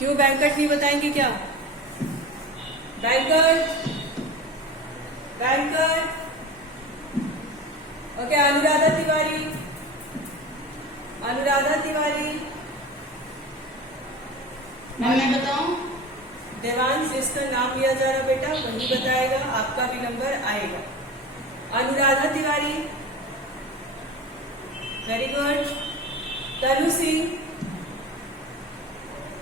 क्यों बैंकट नहीं बताएंगे क्या? Banquet banquet okay. Anuradha Tiwari, Anuradha Tiwari. मैं बताऊं? देवांश जिसका नाम लिया जा रहा बेटा वही बताएगा, आपका भी नंबर आएगा। Anuradha Tiwari, very good. Tanu Singh,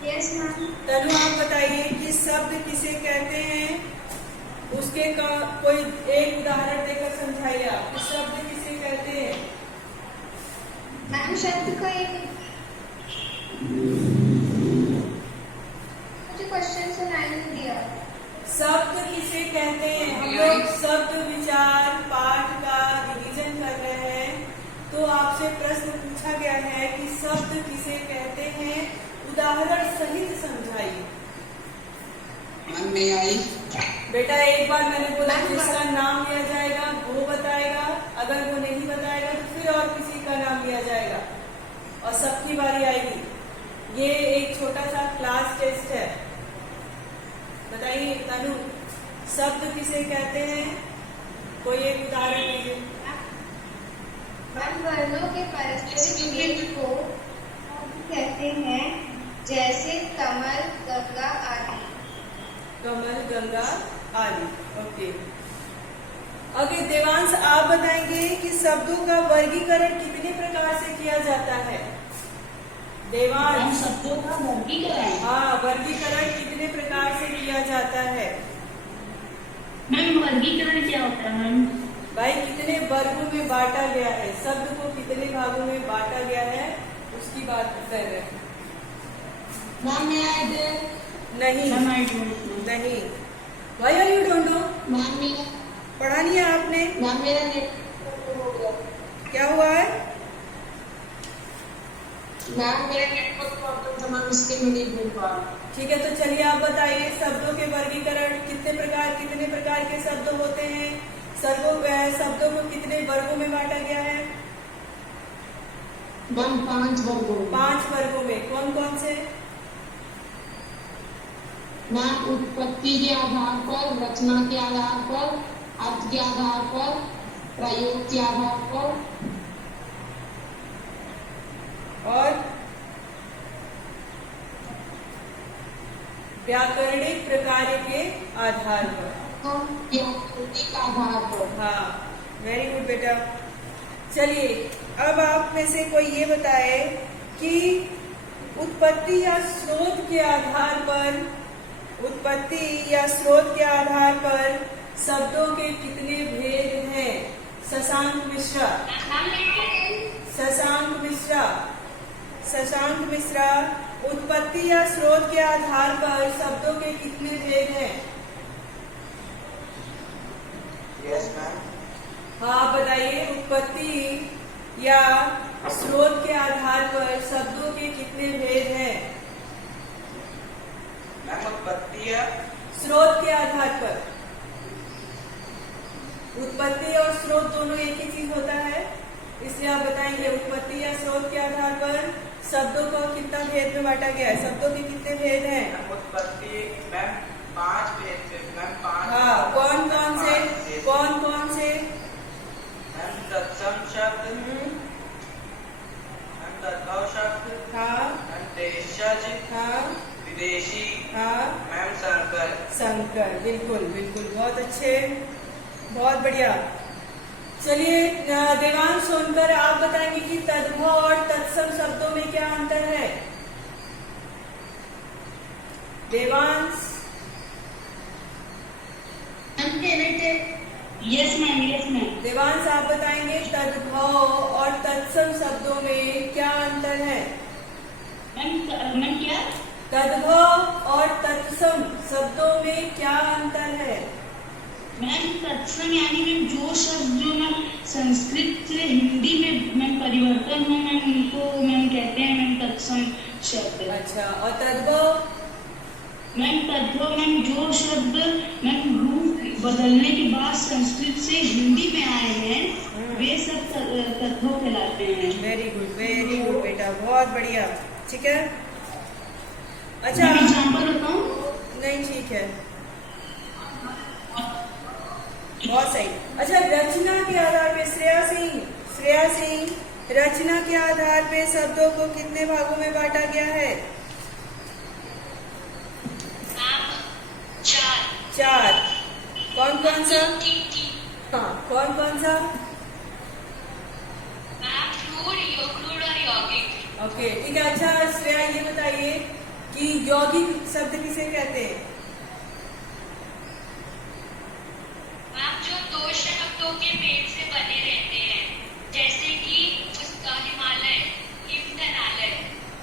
yes ma'am. Tanu आप बताइए कि शब्द किसे कहते हैं, उसके का कोई एक उदाहरण देकर समझाइए आप कि शब्द किसे कहते हैं। मैम शब्द का एक मुझे क्वेश्चन सुनाई नहीं दिया। शब्द किसे कहते हैं? हम लोग शब्द विचार पाठ का रिवीजन कर रहे हैं, तो आपसे प्रश्न पूछा गया है कि शब्द किसे कहते हैं, उदाहरण सहित समझाइए। नहीं आई बेटा एक बार मैंने बोला जिसका नाम लिया जाएगा वो बताएगा, अगर वो नहीं बताएगा तो फिर और किसी का नाम लिया जाएगा और सबकी बारी आएगी। ये एक छोटा सा क्लास टेस्ट है। बताइए तनु, शब्द किसे कहते हैं, कोई एक उदाहरण दीजिए। मैम वर्णों के परस्पर मेल को कहते हैं, जैसे कमल, गंगा आदि। कमल, गंगा आदि। Okay okay. देवांश आप बताएंगे कि शब्दों का वर्गीकरण कितने प्रकार से किया जाता है? देवांश, शब्दों का वर्गीकरण। हाँ, वर्गीकरण कितने प्रकार से किया जाता है? मैम वर्गीकरण क्या होता है मैम? भाई कितने वर्गों में बांटा गया है, शब्द को कितने भागों में बांटा गया है उसकी बात कर रहे हैं। मैम नहीं नहीं, why are you don't know? Ma'am पढ़ा नहीं है आपने? मेरा नेट हो गया। क्या हुआ है? मैम मेरा नेटवर्क प्रॉब्लम था मैम, इसलिए मैं नहीं बोल पा रहा। ठीक है, तो चलिए आप बताइए शब्दों के वर्गीकरण कितने प्रकार के शब्द होते हैं, शब्दों को कितने वर्गों में बांटा गया है? मैम 5 वर्गों। 5 वर्गों में। कौन कौन से? मैम उत्पत्ति के आधार पर, रचना के आधार पर, अर्थ के आधार पर, प्रयोग के आधार पर और व्याकरणिक प्रकार के आधार पर। व्याकरणिक आधार पर। हाँ, वेरी गुड बेटा। चलिए अब आप में से कोई ये बताए कि उत्पत्ति या स्रोत के आधार पर, उत्पत्ति या स्रोत के आधार पर शब्दों के कितने भेद हैं? शशांक मिश्रा, शशांक मिश्रा, शशांक मिश्रा, उत्पत्ति या स्रोत के आधार पर शब्दों के कितने भेद हैं? Yes ma'am. हाँ बताइए, उत्पत्ति या स्रोत के आधार पर शब्दों के कितने भेद हैं? मैम उत्पत्ति या स्रोत के आधार पर। उत्पत्ति और स्रोत दोनों एक ही चीज होता है, इसलिए आप बताएंगे उत्पत्ति या स्रोत के आधार पर शब्दों को कितना भेद में बांटा गया है, शब्दों के कितने भेद हैं? मैम उत्पत्ति मैम 5 भेद थे मैम, 5। हाँ, कौन कौन से? कौन कौन से? मैम तत्सम शब्द, मैम तद्भव शब्द, हाँ मैम देशज, हाँ विदेशी, हाँ, मैम संकर। संकर, बिल्कुल बिल्कुल, बहुत अच्छे, बहुत बढ़िया। चलिए देवांश सोनकर आप बताएंगे कि तद्भव और तत्सम शब्दों में क्या अंतर है? देवांश। Yes ma'am. देवांश आप बताएंगे तद्भव और तत्सम शब्दों में क्या अंतर है? मैम क्या? तद्भव और तत्सम शब्दों में क्या अंतर है? मैम तत्सम यानी मैम जो शब्द जो मैम संस्कृत से हिंदी में मैम परिवर्तन हो मैम, उनको मैम कहते हैं मैम तत्सम शब्द। अच्छा, और तद्भव? मैम तद्भव मैम जो शब्द मैम रूप बदलने के बाद संस्कृत से हिंदी में आए हैं वे सब तद्भव कहलाते हैं। वेरी गुड बेटा, बहुत बढ़िया। ठीक है, अच्छा मैं एग्जाम्पल बताऊं? नहीं, ठीक है, बहुत सही। अच्छा, रचना के आधार पे श्रेया सिंह, रचना के आधार पे शब्दों को कितने भागों में बांटा गया है? 4। कौन कौन सा? हाँ, कौन कौन सा? ओके, ठीक है। अच्छा श्रेया, ये बताइए कि यौगिक शब्द किसे कहते हैं? जो 2 शब्दों के मेल से बने रहते हैं, जैसे कि उसका हिमालय, हिमधनालय।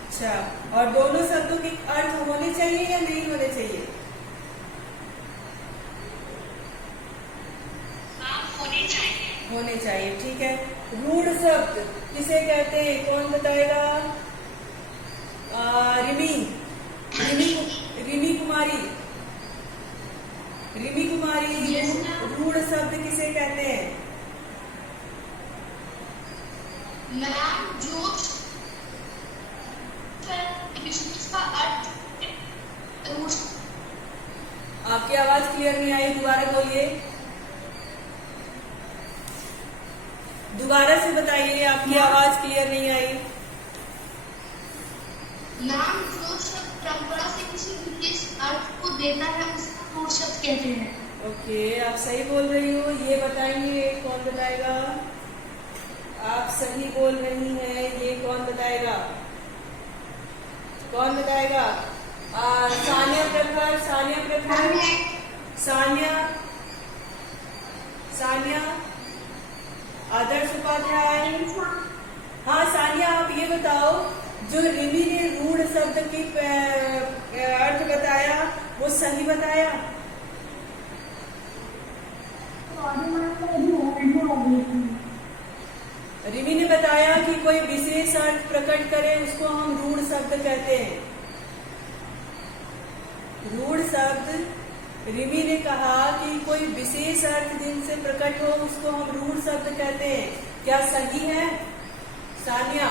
अच्छा, और दोनों शब्दों के अर्थ होने चाहिए या नहीं होने चाहिए? होने चाहिए, ठीक है। रूढ़ शब्द किसे कहते हैं? कौन बताएगा? रिमी कुमारी, रूढ़ शब्द किसे कहते हैं? मैम जो इसका अर्थ आपकी आवाज क्लियर नहीं आई, दोबारा बोलिए, दोबारा से बताइए, आपकी आवाज क्लियर नहीं आई। नाम जो शब्द परंपरा से किसी विशेष अर्थ को देता है उसको रूढ़ शब्द कहते हैं। ओके, आप सही बोल रही हो। ये बताएंगे, कौन बताएगा? आप सही बोल रही हैं, ये कौन बताएगा? कौन बताएगा? सानिया प्रखर, सानिया आदर्श उपाध्याय। हाँ सानिया, आप ये बताओ, जो रिमी ने रूढ़ शब्द की अर्थ बताया वो सही बताया? रिमी ने बताया कि कोई विशेष अर्थ प्रकट करे उसको हम रूढ़ शब्द कहते हैं। रूढ़ शब्द, रिमी ने कहा कि कोई विशेष अर्थ जिनसे प्रकट हो उसको हम रूढ़ शब्द कहते हैं। क्या सही है सानिया?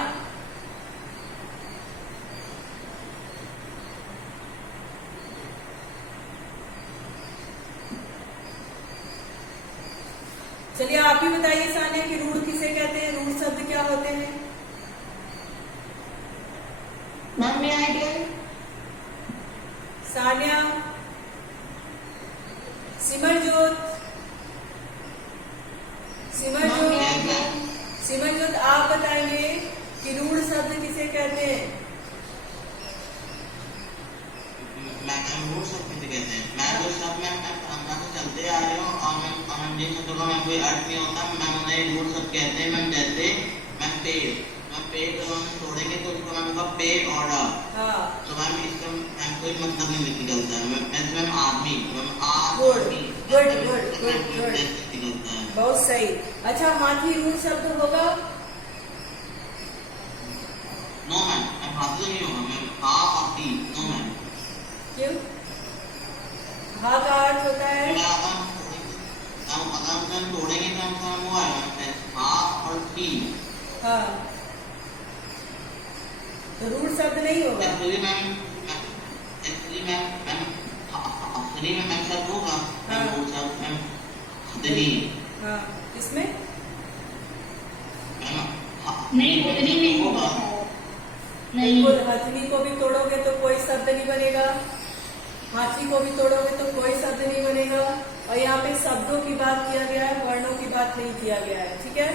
चलिए आप ही बताइए सानिया कि रूढ़ किसे कहते हैं, रूढ़ शब्द क्या होते हैं? मैम मैं आइडिया सानिया, सिमरजोत आप बताएंगे कि रूढ़ शब्द किसे कहते हैं? रूढ़ शब्द किसे कहते हैं? मैं जो शब्द मैं परंपरा से चलते आ रही हूँ और जिन शब्दों का मैं कोई अर्थ नहीं होता, मैं उन्हें रूढ़ शब्द कहते हैं। मैं जैसे मैं पेड़ को छोड़ेंगे तो उसको मैम होगा पेड़ और तो मैम इसका मैम कोई मतलब नहीं निकलता है। मैम आदमी, गुड, बहुत सही। अच्छा, हाथी रूढ़ शब्द होगा? नो मैम, हाथी नहीं होगा मैम, हाथी नो मैम। क्यों? हा का अर्थ होता है हम तोड़ेंगे तो हम वो है हाथ और थी। हाँ, तो रूढ़ शब्द नहीं होगा। मैम शब्द होगा। रूढ़ शब्द मैम हथनी। हाँ, इसमें नहीं होगा। बिल्कुल, हथनी को भी तोड़ोगे तो कोई शब्द नहीं बनेगा, हाथी को भी तोड़ोगे तो कोई शब्द नहीं बनेगा। और यहाँ पे शब्दों की बात किया गया है, वर्णों की बात नहीं किया गया है, ठीक है।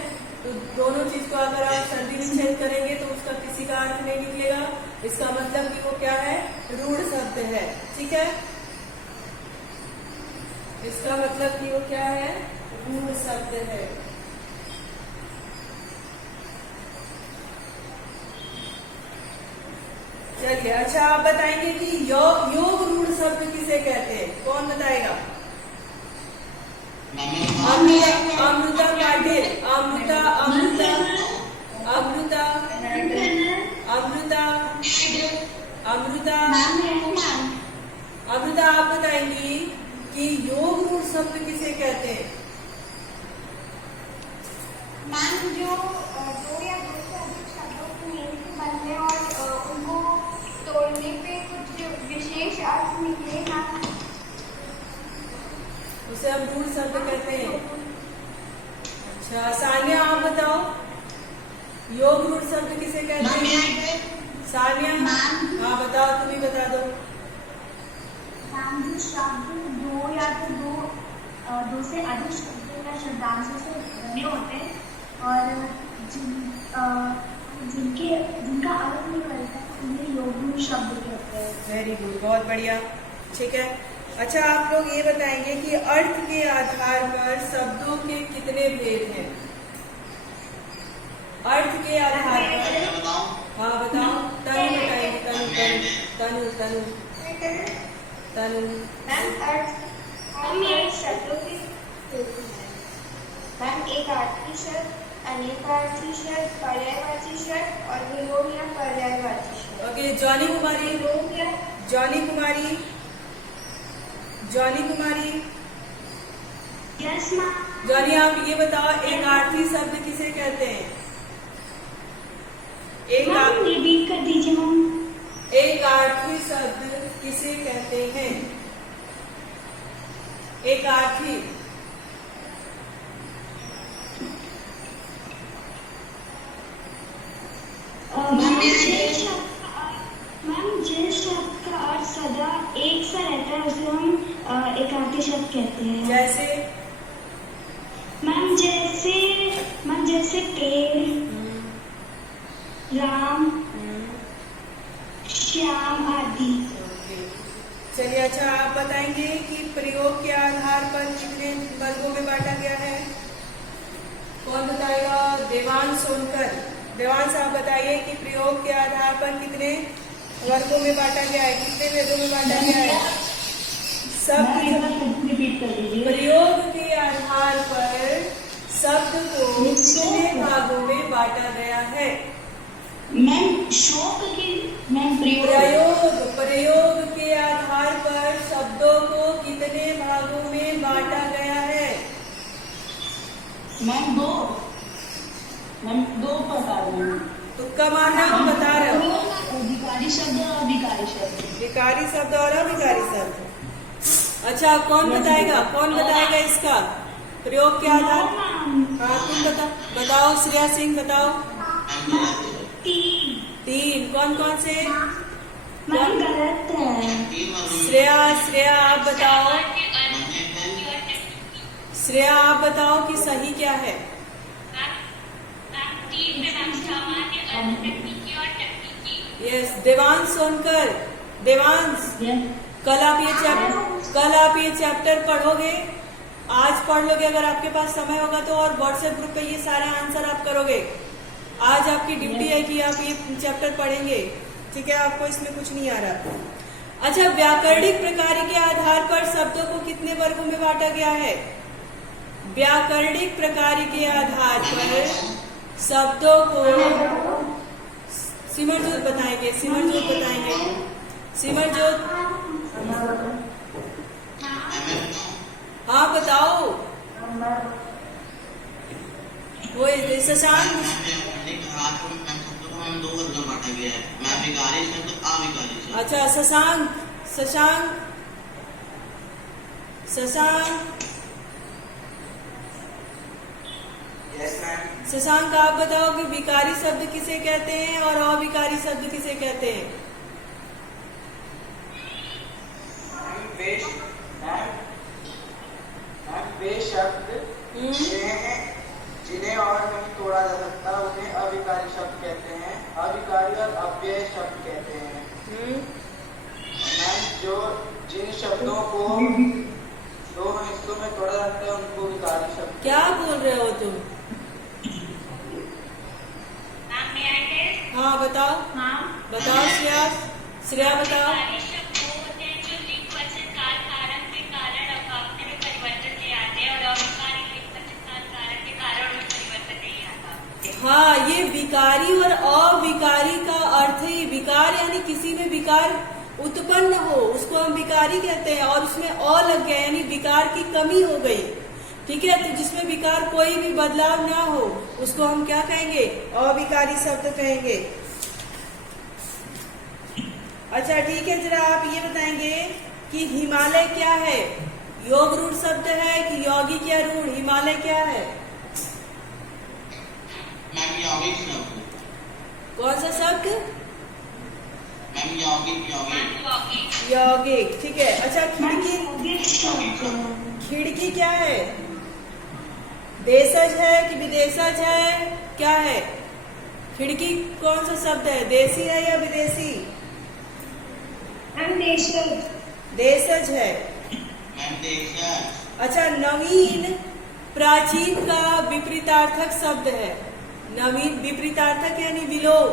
तो दोनों चीज को अगर आप संधि विच्छेद करेंगे तो उसका किसी का अर्थ नहीं निकलेगा। इसका मतलब कि वो क्या है? रूढ़ शब्द है, ठीक है। इसका मतलब कि वो क्या है? रूढ़ शब्द है। चलिए, अच्छा आप बताएंगे कि योग रूढ़ शब्द किसे कहते हैं? कौन बताएगा? अमृता पाटिल, अमृता आप बताएंगी कि योग रूढ़ शब्द किसे कहते हैं? मैम जो दो या दो से अधिक शब्दों के मेल से बनने और उनको तोड़ने होने पे कुछ विशेष अर्थ निकले ना, उसे हम रूढ़ शब्द कहते हैं। अच्छा सानिया आप बताओ, योग रूढ़ शब्द किसे कहते हैं? सानिया हाँ बताओ, तुम ही बता दो। मैम जो शब्द दो या तो दो से अधिक शब्दों या शब्दांशों से बने होते हैं और जिनका अर्थ निकलता है उन्हें योग शब्द कहते हैं। वेरी गुड, बहुत बढ़िया, ठीक है। अच्छा आप लोग ये बताएंगे कि अर्थ के आधार पर शब्दों के कितने भेद हैं? अर्थ के आधार पर, मैं बताऊं? हाँ बताओ। तनु बताएंगे, तनु तनु तनु तनु। मैम अर्थ शब्दों के होते हैं। मैम एक अर्थी शब्द, अनेकार्थी शब्द, पर्यायवाची शब्द और विलोम या पर्यायवाची शब्द। ओके जॉनी कुमारी, विलोम या जॉनी कुमारी, Johnny Kumari, yes ma'am. Johnny आप ये बताओ एक आर्थी शब्द किसे कहते हैं? मैम रिपीट कर दीजिए मैम। एक आर्थी शब्द किसे कहते हैं? एक आर्थी। मैम जिस शब्द का अर्थ सदा एक सा रहता है उसे हम एकार्थी शब्द कहते हैं। जैसे मैम जैसे पेड़, राम, श्याम आदि। चलिए अच्छा आप बताएंगे कि प्रयोग के आधार पर कितने वर्गों में बांटा गया है? कौन बताएगा? देवांश सोनकर। देवांश आप बताइए कि प्रयोग के आधार पर कितने वर्गों में बांटा गया है, कितने वेदों में बांटा गया है? शब्द रिपीट कर दीजिए। प्रयोग के आधार पर शब्द को कितने भागों में बांटा गया है? मैम शोक की मैम प्रयोग के आधार पर शब्दों को कितने भागों में बांटा गया है? मैम दो प्रकार में। तुक्का मारना हम बता रहे हो। विकारी शब्द और अविकारी शब्द। विकारी शब्द और अविकारी शब्द। अच्छा कौन बताएगा, कौन बताएगा इसका प्रयोग के आधार? हाँ तुम बताओ श्रेया सिंह बताओ। तीन कौन कौन से? मैम गलत है। श्रेया आप बताओ। श्रेया आप बताओ कि सही क्या है? यस देवांश सोनकर। देवांश कल आप ये चैप्टर पढ़ोगे, आज पढ़ लोगे अगर आपके पास समय होगा तो, और व्हाट्सएप ग्रुप पे ये सारा आंसर आप करोगे। आज आपकी ड्यूटी है कि आप ये चैप्टर पढ़ेंगे, ठीक है? आपको इसमें कुछ नहीं आ रहा। अच्छा व्याकरणिक प्रकार के आधार पर शब्दों को कितने वर्गों में बांटा गया है? व्याकरणिक प्रकार के आधार पर शब्दों को सिमरजोत बताएंगे, सिमरजोत बताएंगे, सिमरजोत। हाँ बताओ। वो शशांक। दो वर्गों में बांटा गया है, मैं विकारी शब्द, अविकारी शब्द। अच्छा शशांक, शशांक, शशांक, यस मैम। शशांक आप बताओ कि विकारी शब्द किसे कहते हैं और अविकारी शब्द किसे कहते हैं? वे शब्द जिन्हें और नहीं तोड़ा जा सकता उन्हें अविकारी शब्द कहते हैं। अविकारी और अव्यय शब्द कहते हैं। मैम जिन शब्दों को दो हिस्सों में तोड़ा जाता है उनको विकारी शब्द। क्या बोल रहे हो तुम? हाँ बताओ। हाँ बताओ श्रेया, श्रेया बताओ। हाँ ये विकारी और अविकारी का अर्थ ही, विकार यानी किसी में विकार उत्पन्न हो उसको हम विकारी कहते हैं, और उसमें अ लग गया यानी विकार की कमी हो गई, ठीक है? तो जिसमें विकार कोई भी बदलाव ना हो उसको हम क्या कहेंगे? अविकारी शब्द कहेंगे। अच्छा ठीक है, जरा आप ये बताएंगे कि हिमालय क्या है? योग रूढ़ शब्द है कि योगी क्या रूढ़? हिमालय क्या है? मैम यौगिक शब्द। कौन सा शब्द? मैम यौगिक यौगिक। यौगिक, ठीक है। अच्छा खिड़की, यौगिक खिड़की क्या है? देशज है कि विदेशज है, क्या है? खिड़की कौन सा शब्द है? देसी है या विदेशी? देशज है। मैम देशज। अच्छा नवीन प्राचीन का विपरीतार्थक शब्द है। नवीन विपरीतार्थक यानी विलोप,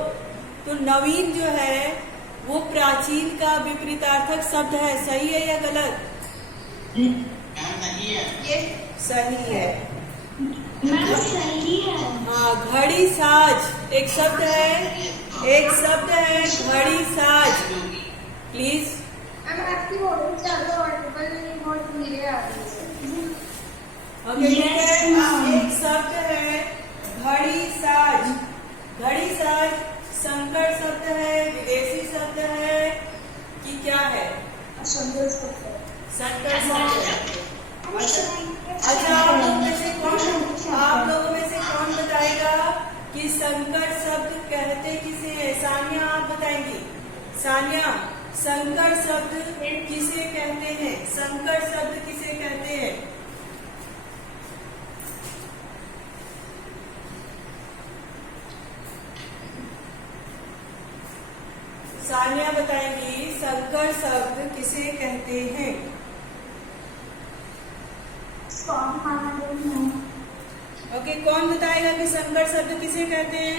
तो नवीन जो है वो प्राचीन का विपरीतार्थक शब्द है। सही है या गलत? मैम नहीं है। ये सही है। मैम सही है। हाँ, घड़ी साज एक शब्द है, एक शब्द है घड़ी साज। प्लीज मैम आपकी वॉइस ज्यादा ऑडिबल नहीं, बहुत धीरे आ रही है। ओके ठीक है। एक शब्द है घड़ी साज। घड़ी साज संकर शब्द है, विदेशी शब्द है कि क्या है? संकर शब्द है। अच्छा आप लोगों में से कौन बताएगा कि संकर शब्द कहते किसे हैं? सानिया आप बताएंगी। सानिया, संकर शब्द किसे कहते हैं? संकर शब्द किसे कहते हैं? सानिया बताएंगी संकर शब्द किसे कहते हैं? ओके, कौन बताएगा कि संकर शब्द किसे कहते हैं?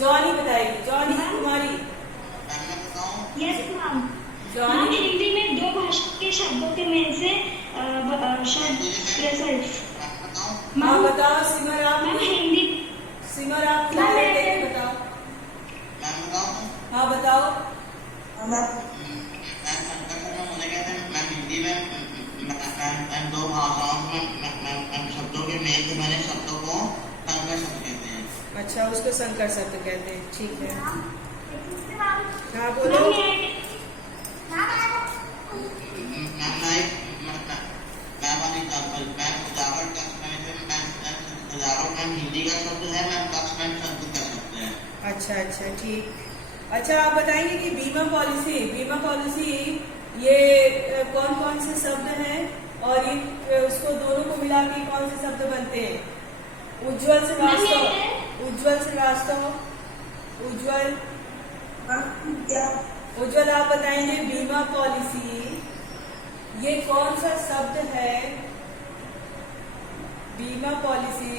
जॉनी बताएगी। Johnny Kumari. Yes ma'am. Johnny Hindi में दो भाषा के शब्दों के मेल से शब्द हाँ बताओ। सिमर आप, मैम हिंदी सिमर आप बताओ। मैम बताओ। हाँ बताओ। मैम हिंदी में दो भाषाओं में शब्दों के मेल से बने शब्दों को संकर शब्द कहते हैं। अच्छा, उसको संकर शब्द कहते हैं, ठीक है। हाँ बोलो। हिंदी का शब्द है, मैम लक्ष्मण शब्द का शब्द है। अच्छा अच्छा ठीक। अच्छा आप बताएंगे कि बीमा पॉलिसी ये कौन कौन से शब्द हैं और ये उसको दोनों को मिला के कौन से शब्द बनते हैं? उज्जवल श्रीवास्तव। उज्जवल आप बताएंगे बीमा पॉलिसी ये कौन सा शब्द है? बीमा पॉलिसी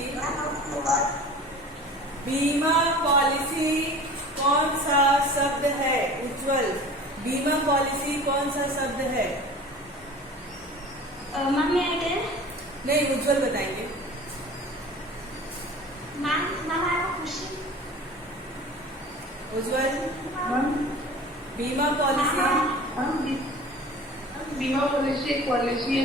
कौन सा शब्द है? उज्जवल, बीमा पॉलिसी कौन सा शब्द है? मैम नहीं, उज्जवल बताएंगे। उज्जवल, बीमा पॉलिसी बीमा पॉलिसी एक पॉलिसी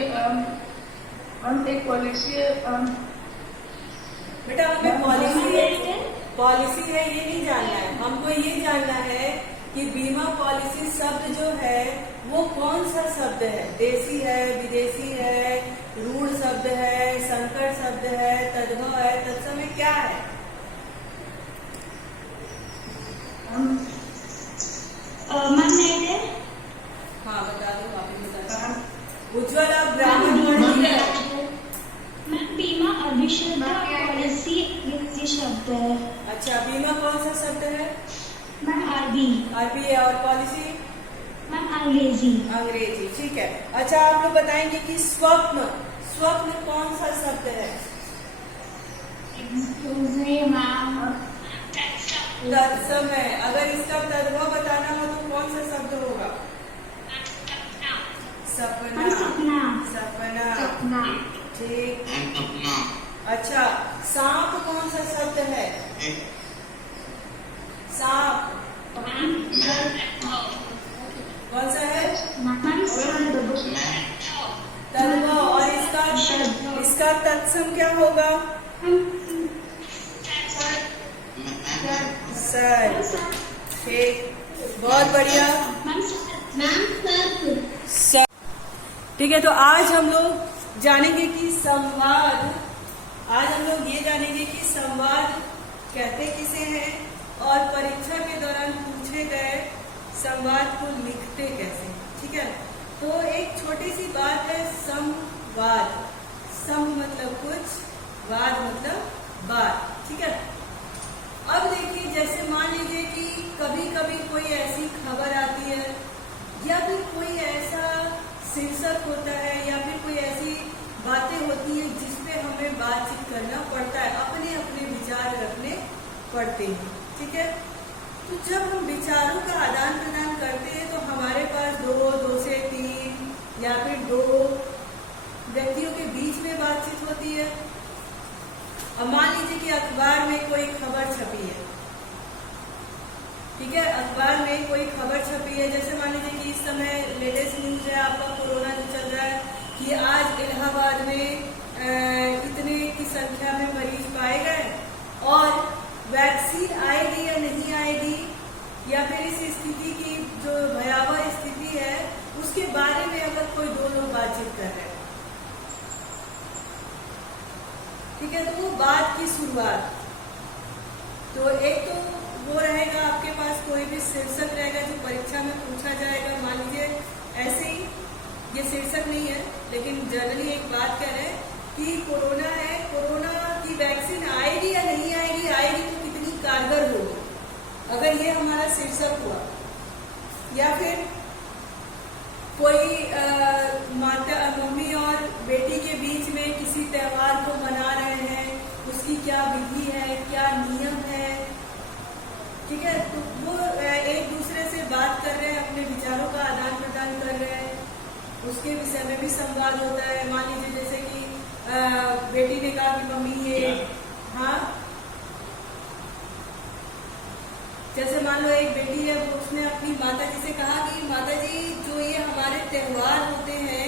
बेटा हमें पॉलिसी है ये नहीं जानना है, हमको ये जानना है कि बीमा पॉलिसी शब्द जो है वो कौन सा शब्द है? देसी है, विदेशी है, रूढ़ शब्द है, संकर शब्द है, तद्भव है, तत्समय क्या है? हाँ बता दो, वापिस बता दो। उज्जवल आप ग्रामर बीमा अभिशब्द पॉलिसी ये शब्द है। अच्छा, बीमा कौन सा शब्द है? मैम अरबी है और पॉलिसी मैम अंग्रेजी। ठीक है। अच्छा आप लोग बताएंगे कि स्वप्न कौन सा शब्द है? तत्समय। अगर इसका तद्भव बताना हो तो कौन सा शब्द होगा? सपना। ठीक। अच्छा, सांप कौन सा शब्द है? सांप कौन सा है? तद्भव। और इसका सर। इसका तत्सम क्या होगा? सर। ठीक, बहुत बढ़िया सर। ठीक है, तो आज हम लोग जानेंगे कि संवाद, आज हम लोग ये जानेंगे कि संवाद कहते किसे हैं और परीक्षा के दौरान पूछे गए संवाद को लिखते कैसे। ठीक है, तो एक छोटी सी बात है, संवाद। सम मतलब कुछ, वाद मतलब बात। ठीक है, अब देखिए, जैसे मान लीजिए कि कभी कभी कोई ऐसी खबर आती है या फिर कोई ऐसा शीर्षक होता है या फिर कोई ऐसी बातें होती हैं जिसपे हमें बातचीत करना पड़ता है, अपने अपने विचार रखने पड़ते हैं। ठीक है, तो जब हम विचारों का आदान प्रदान करते हैं तो हमारे पास दो से तीन या फिर दो व्यक्तियों के बीच में बातचीत होती है। अब मान लीजिए कि अखबार में कोई खबर छपी है। ठीक है, अखबार में कोई खबर छपी है, जैसे मान लीजिए कि इस समय लेटेस्ट न्यूज है आपका, कोरोना जो चल रहा है कि आज इलाहाबाद में इतने की संख्या में मरीज पाए गए और वैक्सीन आएगी या नहीं आएगी, या फिर इस स्थिति की जो भयावह स्थिति है उसके बारे में अगर कोई दो लोग बातचीत कर रहे हैं। ठीक है, तो वो बात की शुरुआत, तो एक तो वो रहेगा, आपके पास कोई भी शीर्षक रहेगा जो परीक्षा में पूछा जाएगा। मान लीजिए ऐसे ही, ये शीर्षक नहीं है लेकिन जनरली एक बात कह रहे हैं कि कोरोना है, कोरोना की वैक्सीन आएगी या नहीं आएगी, आएगी तो कितनी कारगर होगी, अगर ये हमारा शीर्षक हुआ। या फिर कोई माता मम्मी और बेटी के बीच में किसी त्योहार को मना रहे हैं, उसकी क्या विधि है, क्या नियम है। ठीक है, तो वो एक दूसरे से बात कर रहे हैं, अपने विचारों का आदान प्रदान कर रहे हैं, उसके विषय में भी संवाद होता है। मान लीजिए जैसे कि बेटी ने कहा कि मम्मी ये, हाँ, जैसे मान लो एक बेटी है, उसने अपनी माता जी से कहा कि माता जी जो ये हमारे त्योहार होते हैं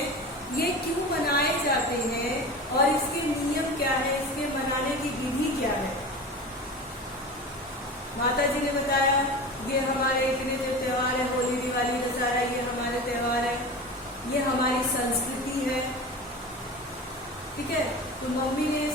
ये क्यों मनाए जाते हैं और इसके नियम क्या है, इसके मनाने की विधि क्या है। माता जी ने बताया ये हमारे इतने जो त्योहार है, होली, दिवाली, दशहरा, ये हमारे त्योहार है, ये हमारी संस्कृति है। ठीक है, तो मम्मी ने